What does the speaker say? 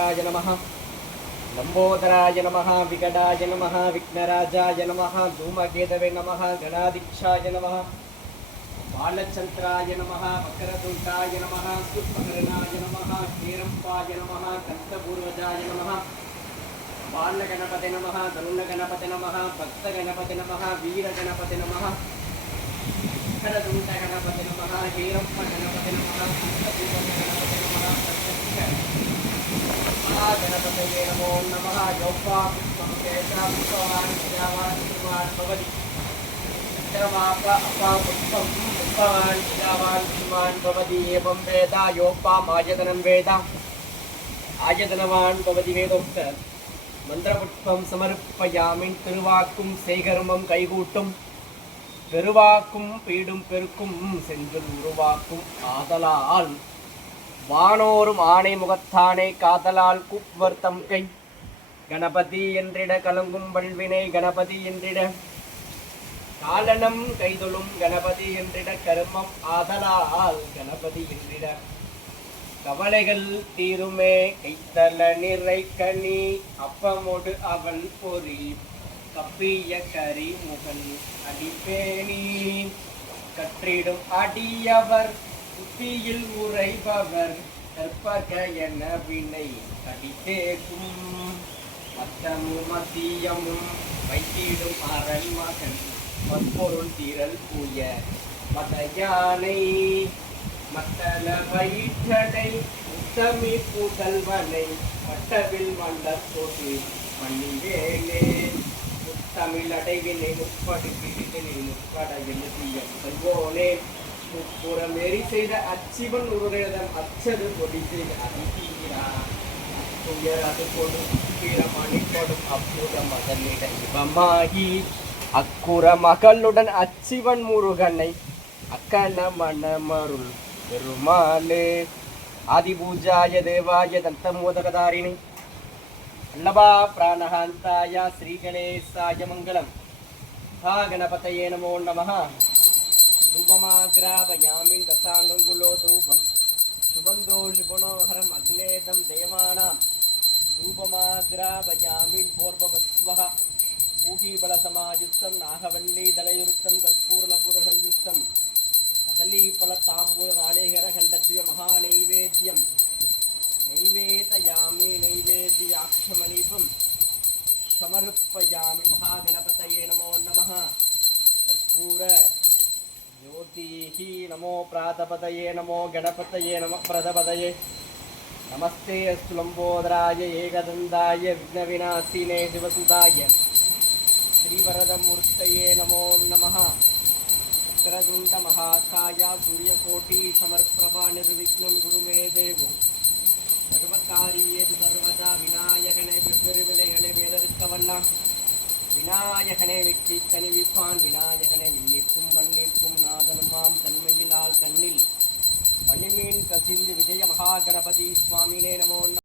विनायकाय नमः लंबोदराय नमः विकटाय नमः विघ्नराजाय नमः धूमकेतवे नमः गणाधीक्षाय नमः बालचंद्राय नमः वक्रतुण्डाय नमः सुपर्णाय नमः हेरंबाय नमः कंठपूर्वजाय नमः बालगणपते नमः तरुणगणपते नमः भक्तगणपते नमः वीरगणपते नमः करदुण्डगणपते नमः हेरंबगणपते नमः कंठपूर्वगणपते नमः गणपतये नमो नमः योपा पुष्पं पुष्पवान् विद्यावान् पुष्पवान् भवति चक्रवाक अपा पुष्पं पुष्पवान् विद्यावान् पुष्पवान् भवति एवं वेद योपाम् आयतनं वेद आयतनवान् भवति वेदोक्त मन्त्रपुष्पं समर्पयामि तिरुवाक्कुम सेगर्मं கைகூட்டும் பெருவாக்கும் பீடும் பெருக்கும் செஞ்சொல் உருவாக்கும் ஆதலால் வானோரும் ஆணை முகத்தானே காதலால் கூப்வர்த்தம் கை கணபதி என்றிட கலங்கும் வல்வினை கணபதி என்றிட காலனம் கைதொழும் கணபதி என்றிட கருமம் ஆதலால் கணபதி என்றிட கவலைகள் தீருமே கைத்தல நிறை கனி அப்பமோடு அவன் பொறி கப்பிய கரி முகன் அடிப்பேணி கற்றிடும் அடியவர் புத்தியில் உரைபவர் கற்பக என வினை கடித்தேக்கும் மத்தமும் மத்தியமும் வைத்திடும் அரை மகன் மற்பொருள் தீரல் பூய மத யானை மத்தள வயிற்றடை உத்தமி புதல்வனை வட்டவில் மண்டர் போட்டு மன்னிவேலே முத்தமிழ் அடைவினை முற்படு பிடித்தனை முற்பட எழுதிய செல்வோனே முப்புறம் எரி செய்த அச்சிவன் உருதம் அச்சது கொடி செய்த அதிதீரா துயர் அது கொடு மணி கொடும் அற்புதம் அதனிட இவமாகி அக்குற மகளுடன் அச்சிவன் முருகனை அக்கன மணமருள் பெருமாளே ஆதிபூஜாய தேவாய தந்தமோதகதாரிணி அல்லவா பிராணஹாந்தாய ஸ்ரீகணேசாய மங்களம் ஹா கணபதயே நமோ நமः धूपमाग्रापयामि दशाङ्गुलो धूपं शुभन्दोषिपुणोहरम् अग्नेदं देवानां धूपमाग्रापयामि पूर्ववस्वः मूहीबलसमायुक्तं नागवल्लीदलयुक्तं कर्पूर्णपुरसंयुक्तं कदलीफलताम्बूलनाळेहरखण्डद्वय महानैवेद्यं नैवेदयामि नैवेद्याक्षमणीपं समर्पयामि महागणपतये नमो नमः कर्पूर ज्योतिः नमो प्रातपतये नमो गणपतये नमः प्रदपतये नमस्ते अस्तु लंबोदराय एकदन्ताय विघ्नविनाशिने शिवसुताय श्रीवरदमूर्तये नमो नमः वक्रतुण्डमहाकाय सूर्यकोटि समर्प्रभा निर्विघ्नं कुरु मे देवो सर्वकार्येषु सर्वदा विनायकने विघ्नविघ्नहरे वेदर्कवल्ला விநாயகனே வெற்றி தனிவிப்பான் விநாயகனே விண்ணிற்கும் மண்ணிற்கும் நாதனுமாம் தன்மையிலால் கண்ணில் பனிமீன் கசிந்து விஜய மகாகணபதி சுவாமினே நமோ